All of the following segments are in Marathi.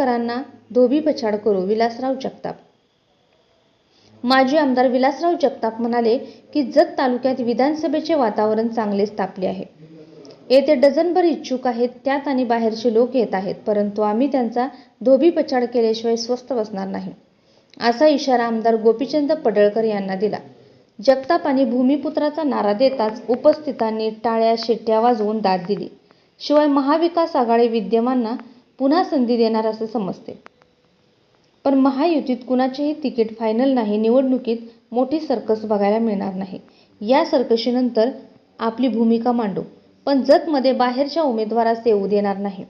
निंबाळकरांना धोबी पछाड करू विलासराव जगताप. माजी आमदार विलासराव जगताप म्हणाले की जत तालुक्यात विधानसभेचे वातावरण चांगलेच तापले आहे. येथे डझनभर इच्छुक आहेत त्यात आणि बाहेरचे लोक येत आहेत परंतु आम्ही त्यांचा धोबी पछाड केल्याशिवाय स्वस्थ बसणार नाही असा इशारा आमदार गोपीचंद पडळकर यांना दिला. जगताप आणि भूमिपुत्राचा नारा देताच उपस्थितांनी टाळ्या शिट्ट्या वाजवून दाद दिली. शिवाय महाविकास आघाडी विद्यमांना पुन्हा संधी देणार असं समजते. पण महायुतीत कुणाचेही तिकीट फायनल नाही निवडणुकीत मोठी सर्कस बघायला मिळणार नाही. या सर्कशीनंतर आपली भूमिका मांडू. पण जतमध्ये बाहेरच्या उमेदवारास येऊ देणार नाही.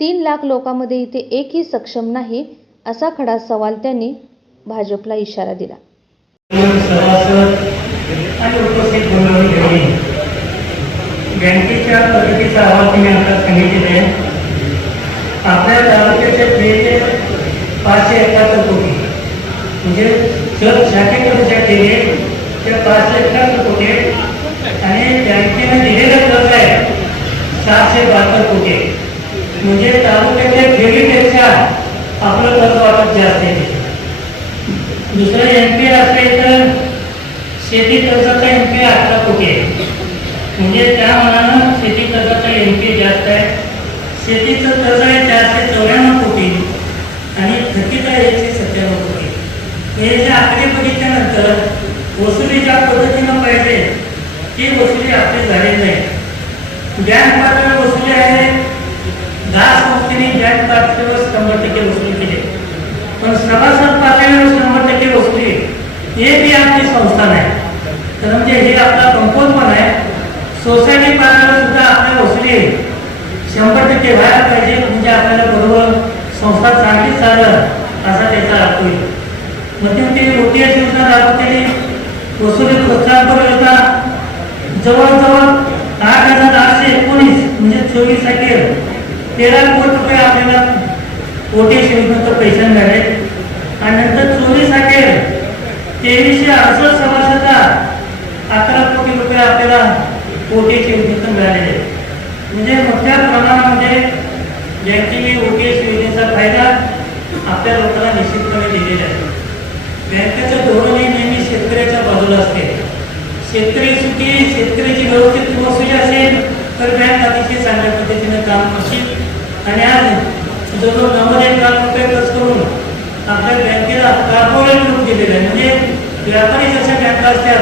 तीन लाख लोकांमध्ये इथे एकही सक्षम नाही असा खडा सवाल त्यांनी भाजपला इशारा दिला. बँकेच्या आपल्या तालुक्याचे देयके पाचशे एकाहत्तर कोटी. म्हणजे जर शाखेकडून ज्या केले त्या पाचशे एकाहत्तर कोटी आणि बँकेने दिलेलं कर्ज आहे सातशे बहात्तर कोटी म्हणजे तालुक्याच्या फेरीपेक्षा आपलं कर्ज वाटप जास्त आहे. दुसरं एम पी असेल तर शेती कर्जाचा एम पी अठरा कोटी आहे. म्हणजे त्या मनानं शेती कर्जाचा एम पी जास्त आहे. शेतीचं कर्ज आहे चारशे चौऱ्याण्णव कोटी. आणि थकीत आहे एकशे सत्त्याण्णव कोटी. हे जे आकडे बघितल्यानंतर वसुली ज्या पद्धतीनं पाहिजे ती वसुली आपली झालेली नाही. बँक पातळीवर वसुली आहे. दहा संस्थेने बँक पातळीवर शंभर टक्के वसुली केली. पण सभासद पातळीवर शंभर टक्के वसुली हे बी आपली संस्था नाही. तर म्हणजे हे आपला कंपोज पण आहे. सोसायटी पातळीवर सुद्धा आपल्या वसुली शंभर टक्के व्हायला पाहिजे म्हणजे आपल्याला बरोबर संस्था चांगली चालत असा त्याचा अर्थ होईल. मध्यंतरी मोठी अशी योजना राबवलेली वसुली प्रोत्साहन योजना. जवळजवळ आठ हजार आठशे एकोणीस म्हणजे चोवीस अखेर तेरा कोटी रुपये आपल्याला कोटी योजनेचं पैसे मिळाले आणि नंतर चोवीस अखेर तेवीसशे अडसष्ट सभासदा अकरा कोटी रुपये आपल्याला कोटी योजनेचं मिळालेले आहे. म्हणजे मोठ्या प्रमाणामध्ये बँकेने ओटीएस योजनेचा फायदा आपल्या लोकांना निश्चितपणे दिलेला आहे. बँकेचं धोरण हे नेहमी शेतकऱ्याच्या बाजूला असते. शेतकरी सुखी शेतकऱ्याची व्यवस्थित महसूल असेल तर बँक अतिशय चांगल्या पद्धतीने काम करतील आणि आज जो नव्वद एक लाख रुपये खर्च करून आपल्या बँकेला कॉर्पोरेट रूप दिलेलं आहे. म्हणजे व्यापारी जशा बँका असतात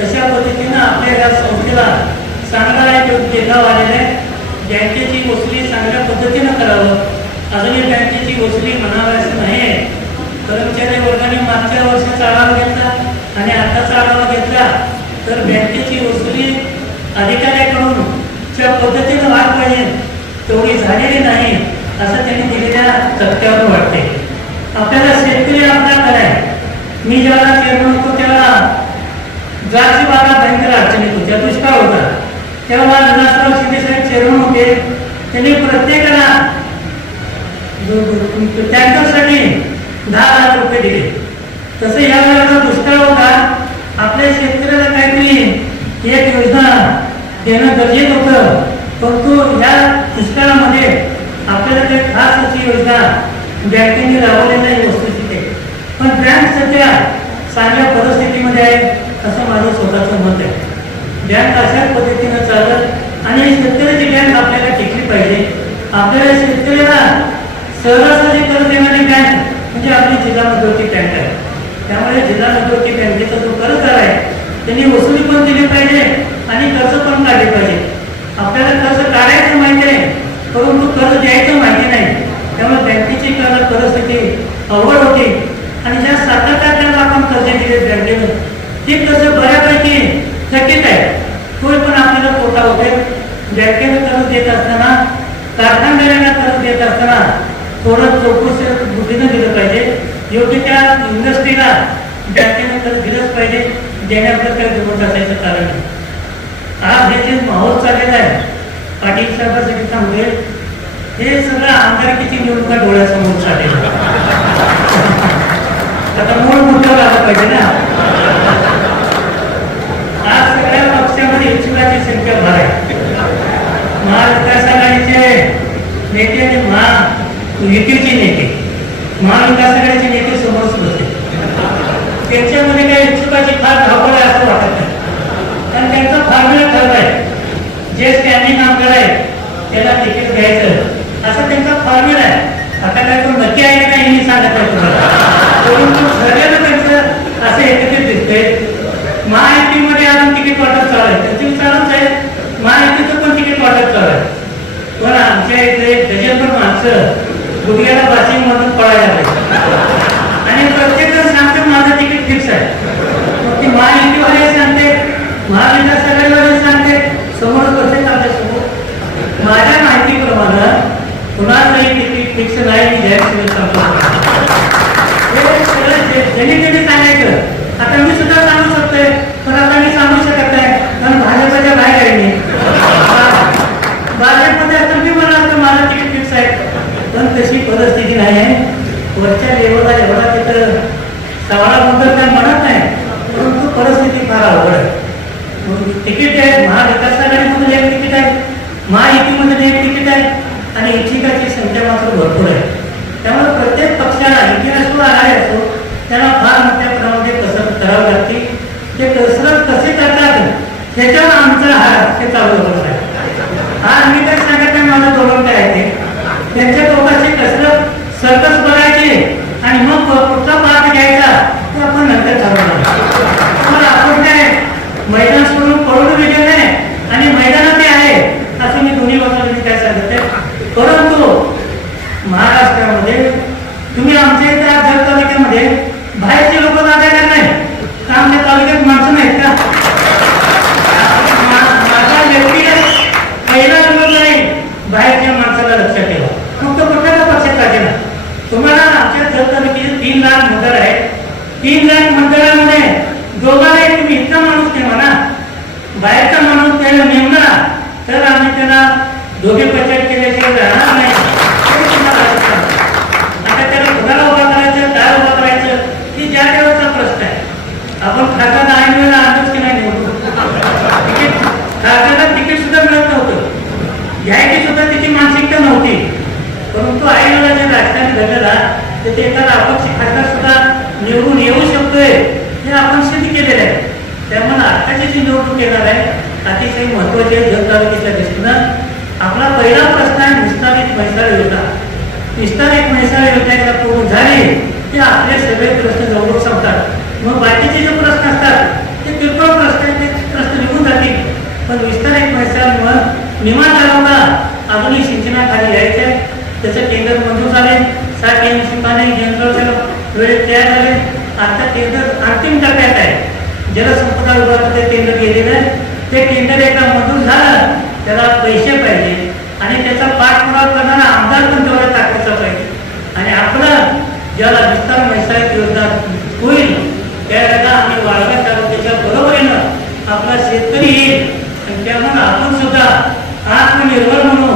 तशा पद्धतीनं आपल्या या संस्थेला चांगला एक देखाव आलेला आहे बँकेची वसुली चांगल्या पद्धतीनं करावं. अजूनही बँकेची वसुली म्हणावी असं नाही आहे. कर्मचारी वर्गाने मागच्या वर्षाचा आढावा घेतला आणि आताचा आढावा घेतला. तर बँकेची वसुली अधिकाऱ्याकडून ज्या पद्धतीनं वाढ पाहिजे तेवढी झालेली नाही असं त्यांनी दिलेल्या तथ्यावर वाटते आपल्याला शेतकरी आपला कराय मी ज्यावेळेला चेअरमन होतो त्यावेळेला द्राक्ष बागा भयंकर अडचणीत होत्या दुष्काळ होता. तेव्हा विलासराव शिंदे चेअरमन होते. त्यांनी प्रत्येकाला टँकरसाठी दहा लाख रुपये दिले. तसं या वेळेला दुष्काळ होता. आपल्या शेतकऱ्याला काहीतरी एक योजना देणं गरजेचं होतं. परंतु या दुष्काळामध्ये आपल्याला काही खास अशी योजना बँकेने राबवली नाही वस्तुस्थिती आहे. पण बँक सध्या चांगल्या परिस्थितीमध्ये आहे असं माझं स्वतःचं मत आहे. बँक अशा पद्धतीनं चालत आणि शेतकऱ्याची बँक आपल्याला टिकली पाहिजे. आपल्याला शेतकऱ्याला सहजासहजी कर्ज देणारी बँक म्हणजे आपली जिल्हा मध्यवर्ती बँक आहे. त्यामुळे जिल्हा मध्यवर्ती बँकेचा जो कर्जदार आहे त्यांनी वसुली पण दिली पाहिजे आणि कर्ज पण काढले पाहिजे आपल्याला कर्ज काढायचं माहिती आहे परंतु कर्ज द्यायचं माहिती नाही त्यामुळे बँकेची कर्ज परिस्थिती अवघड होती आणि ज्या सात आठ टक्क्याला आपण कर्ज दिले बँकेनं ते कर्ज बऱ्यापैकी थकीत आहे तोही पण आपल्याला तोटा होते बँकेनं कर्ज देत असताना कारखानदारांना कर्ज देत असताना थोडं चौकशी बुद्धीनं दिलं पाहिजे. योग्य त्या इंडस्ट्रीला बँकेनं कर्ज दिलंच पाहिजे देण्याबद्दल काही दुमत असायचं कारण. आज हे जे माहोल चाललेला आहे पाटील साहेबांसाठी सांगतोय हे सगळं आमदारकीची निवडणुका डोळ्यासमोर चाललेलं आता मूळ मुद्दा आला पाहिजे ना आज सगळ्या पक्षामध्ये इच्छुकाची संख्या फार आहे महाविकास आघाडीचे नेते आणि महा युतीचे नेते. महाविकास आघाडीचे नेते समोरच बसले. त्यांच्यामध्ये काही इच्छुकाची फार धावपळ आहे असं वाटत नाही. कारण त्यांचा फॉर्म्युला ठरलाय जे स्टँडिंग आमदार आहे त्याला तिकीट घ्यायचं असा त्यांचा फॉर्म्युला आहे. आता काय तो नक्की आहे का नाही मी सांगत आहे तुम्हाला. परंतु सगळ्यांना त्यांचं असं एकत्रित दिसतंय. महायुतीमध्ये अजून तिकीट वाटप चालू आहे. त्याची चालूच आहे महायुतीचं वाटप चालू पण आमच्या इथे डझनभर माणसं गुडघ्याला बाशिंग मधून पळायला पाहिजे आणि प्रत्येक जण सांगते माझं तिकीट फिक्स आहे. मग ती महायुतीवाले सांगते महाविकास आघाडीवाले सांगते समोर बसेल आमच्यासमोर? माझ्या माहितीप्रमाणे कुणाचंही तिकीट फिक्स नाही मी जाहीर सांगतो हे सगळं जे- ज्यांनी त्यांनी सांगायचं आता मी सुद्धा सांगू शकतोय पण आता मी सांगू शकत नाही कारण भाजपच्या बाहेर आहे मी भाजपमध्ये असं मी म्हणाल माझं तिकीट फिक्स आहे पण तशी परिस्थिती नाही आहे. वरच्या लेवलला एवढा तिथं सवाला बद्दल काय म्हणत नाही. परंतु परिस्थिती फार अवघड आहे. तिकीट आहे महाविकास आघाडीमधून एक तिकीट आहे महायुतीमधून एक तिकीट आहे आणि इच्छिकाची संख्या मात्र भरपूर आहे. त्यामुळे प्रत्येक पक्षाला युती असो आघाडी असो त्याला फार मोठ्या प्रमाणात कसरत करावी लागते. ते कसरत कसे करतात त्याच्यावर आमचा हा हे चालू होत आहे. हा आम्ही काय सांगत नाही माझं धोरण काय आहे ते त्यांच्या दोघांची कसरत सर्कस बघायची आणि मग पुढचा पाठ घ्यायचा ते आपण नंतर ठरवणार पण आपण काय मैदान सोडून पळून गेले नाही आणि मैदानात ते आहे असं मी दोन्ही बाजूला मी काय सांगत आहे परंतु महाराष्ट्रामध्ये तुम्ही आमच्या इथे आज जर तालुक्यामध्ये बाहेरचे लोक जागा का नाही का आमच्या तालुक्यात माणसं नाहीत का मा- माझा व्यक्तिगत पहिला विरोध नाही बाहेरच्या माणसाला लक्षात ठेवा फक्त कुठल्या पक्षात राहते ना तुम्हाला आमच्या जर तालुक्याचे तीन लाख मतदार आहेत तीन लाख मतदारामध्ये दोघांना तुम्ही इतका माणूस ठेवा ना बाहेरचा माणूस त्याला नेमला तर आम्ही त्याला दोघे पचार केल्याशिवाय राहणार नाही. आता त्याला कुणाला उभा करायचं काय उभा करायचं ही ज्या देवाचा प्रश्न आहे. आपण खात्यात ऐन वेळेला आणच की नाही निवडतो तिकीट खात्याला तिकीट सुद्धा मिळत नव्हतं. घ्यायची सुद्धा तिची मानसिकता नव्हती. परंतु आई वेळेला जे राजकारण घडलेला त्याचे एखादा अपक्ष खासदार सुद्धा निवडून येऊ शकतोय हे आपण सिद्ध केलेलं आहे. त्यामुळे आत्ताची जी निवडणूक येणार आहे अतिशय महत्वाची आहे जग तालुक्याच्या दृष्टीनं. आपला पहिला प्रश्न आहे विस्तारित म्हैसाळ योजना विस्तारित म्हैसाळ योजना पूर्ण झाली ते आपले सगळे प्रश्न जवळ संपतात. मग बाकीचे जे प्रश्न असतात ते किरकोळ प्रश्न आहेत ते प्रश्न निघून जातील. पण विस्तारित म्हैसाळमुळं निमा तलावला अजूनही सिंचनाखाली यायचं. आहे त्याचं टेंडर मंजूर झाले. सात एम सी पाणी जनरल वेळेत तयार झाले. आता टेंडर अंतिम टप्प्यात आहे. जलसंपदा विभागाचे टेंडर गेलेलं आहे. ते टेंडर एकदा मंजूर झालं त्याला पैसे पाहिजे. आणि त्याचा पाठपुरावा करणारा आमदार पण तेवढ्या ताकदीचा पाहिजे. आणि आपला ज्याला विस्तार म्हैसाळी योजना होईल त्यावेळेला आम्ही वाळव्या तालुक्याच्या बरोबरीनं आपला शेतकरी येईल. आणि त्यामुळे आपण सुद्धा आत्मनिर्भर म्हणू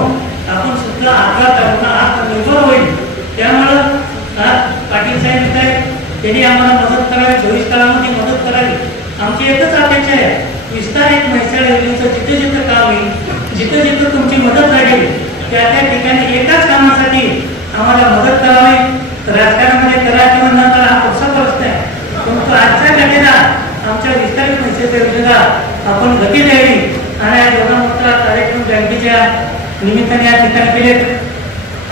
आपण सुद्धा आपला तालुका आत्मनिर्भर होईल. त्यामुळं पाटील साहेब येत आहेत. त्यांनी आम्हाला मदत करावी चोवीस काळामध्ये मदत करावी. आमची एकच अपेक्षा आहे. विस्तार एक म्हैसाळ योजनेचं जिथं जिथं काम होईल जिथं जिथं तुमची मदत लागेल त्या त्या ठिकाणी एकाच कामासाठी आम्हाला मदत करावी. राजकारणामध्ये करा किंवा न करा हा पुढचा प्रश्न आहे. परंतु आजच्या घटनेला आमच्या विस्तारित म्हैसाच्या योजनेला आपण गती द्यावी. आणि या दोघा कार्यक्रम बँकेच्या निमित्ताने या ठिकाणी केले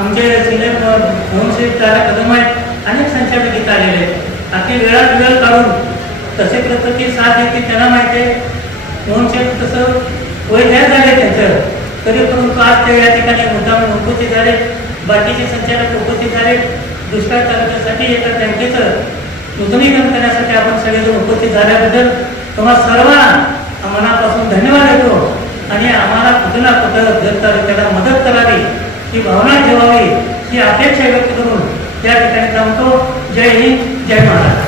आमचे सिनियर मोहनश्री तारा कदम आहेत. अनेक संचालक इथं आलेले आहेत. अगदी वेळात वेळ काढून तसे प्रत्येकी साथ देते त्यांना माहिती आहे. मोहनशेठ तसं वय नाही झाले त्यांचं. तरी परंतु आज ते या ठिकाणी मुद्दाम उपस्थित झाले. बाकीचे संचालक उपस्थित झाले. दुष्काळ तालुक्यासाठी एका बँकेचं. नूतनीकरण करण्यासाठी आपण सगळेजण उपस्थित झाल्याबद्दल तुम्हाला सर्वांना मनापासून धन्यवाद देतो. आणि आम्हाला कुठं ना कुठं जर तालुक्याला मदत करावी ही भावना ठेवावी ही अपेक्षा व्यक्त करून त्या ठिकाणी थांबतो. जय हिंद जय महाराष्ट्र.